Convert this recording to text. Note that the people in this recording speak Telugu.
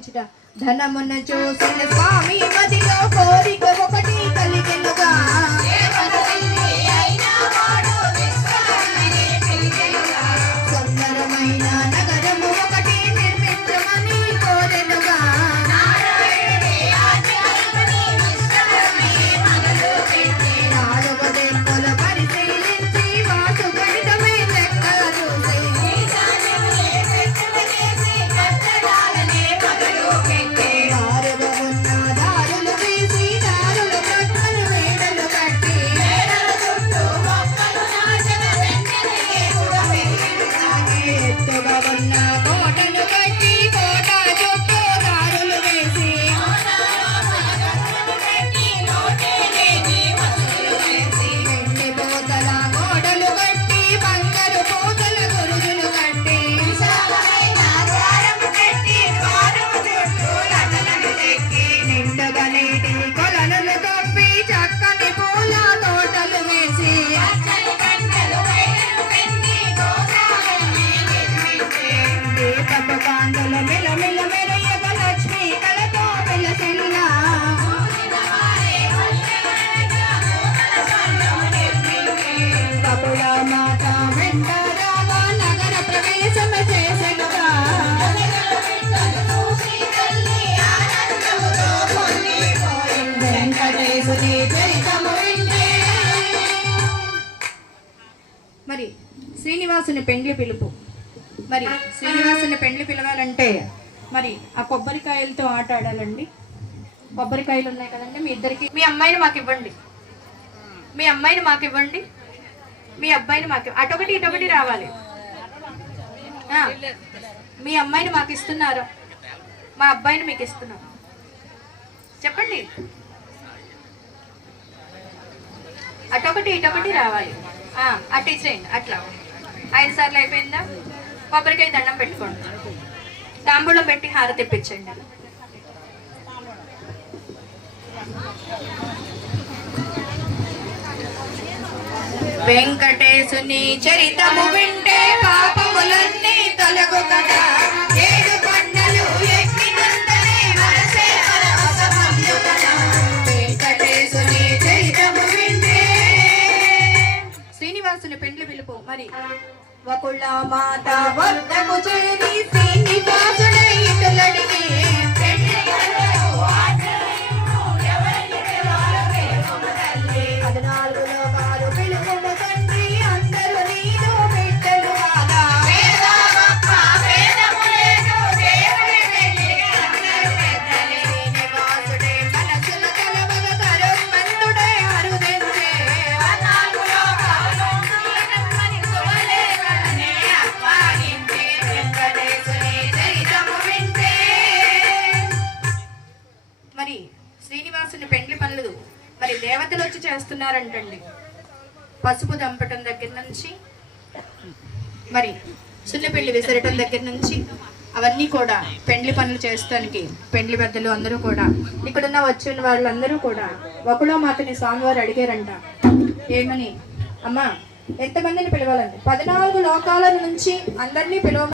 ఆరాధించుట ధనమున్న చూసిన స్వామి మదిలో కోరిక ఒకటి కలిగెనుగా సుందరమైన నగరము ఒకటి నిర్మించమని కోరెనుగా నాలుగు దిక్కుల పరిశీలించి వాసు గణితమే లెక్కలు చూసి దారులు తీసి దారుల ప్రక్కలు వేడలు కట్టి ఎత్తుగా ఉన్న కోటను కట్టి కోట చుట్టూ దారులు వేసి వెండి పూతల గోడలు కట్టి బంగారు పూతల గురుగులు కట్టి నిండుగా నీటి కొలనులు కప్పి చక్కని పూల తోటలు వేసి దీపపు కాంతుల మెలమెల మెరయగ లక్ష్మీ కళతో వెలసిల్ల కపుల మాత వెంటరామ నగర ప్రవేశం చేసెనుగా వెంకటేశుని చరితము వింటే మరి శ్రీనివాసుని పెండ్లి పిలుపు. మరి శ్రీనివాసుని పెండ్లి పిలవాలంటే మరి ఆ కొబ్బరికాయలతో ఆట ఆడాలండి. కొబ్బరికాయలు ఉన్నాయి కదండి, మీ ఇద్దరికి మీ అమ్మాయిని మాకు ఇవ్వండి, మీ అమ్మాయిని మాకు ఇవ్వండి, మీ అబ్బాయిని మాకు అటొకటి ఇటొకటి రావాలి. మీ అమ్మాయిని మాకు ఇస్తున్నారు, మా అబ్బాయిని మీకు ఇస్తున్నాం, చెప్పండి. అటొకటి ఇటొకటి రావాలి. అటు ఇచ్చేయండి. అట్లా 5 సార్లు అయిపోయిందా? కొబ్బరికాయ దండం పెట్టుకోండి, తాంబూలం పెట్టి హారతి తెప్పించండి. వెంకటేశుని చరితము వింటే పాపములన్నీ తొలగు కదా. 7 కొండలు ఎక్కినంతనే మనసే పరవశమయ్యు కదా. వెంకటేశుని చరితము వింటే శ్రీనివాసుని పెండ్లి పిలుపు. మరి వకుళ మాత వద్దకు చేరి శ్రీనివాసుడై ఇటులడిగి 14 లోకాలు పిలుపుము తండ్రి, అందరూ నీదు బిడ్డలు కాదా. శ్రీనివాసుడే మనసులు కలవగ కరుమంతుడై అరుదెంచే మరి శ్రీనివాసుని పెండ్లి పనులు మరి దేవతలు వచ్చి చేస్తున్నారంటండి. పసుపు దంపటం దగ్గర నుంచి మరి సున్నపెళ్లి విసరటం దగ్గర నుంచి అవన్నీ కూడా పెండ్లి పనులు చేస్తానికి పెండ్లి పెద్దలు అందరూ కూడా ఇక్కడున్న వచ్చిన వాళ్ళందరూ కూడా వకుళ మాతని స్వామివారు అడిగారంట. ఏమని? అమ్మా ఎంతమందిని పిలవాలండి? 14 లోకాల నుంచి అందరినీ పిలవ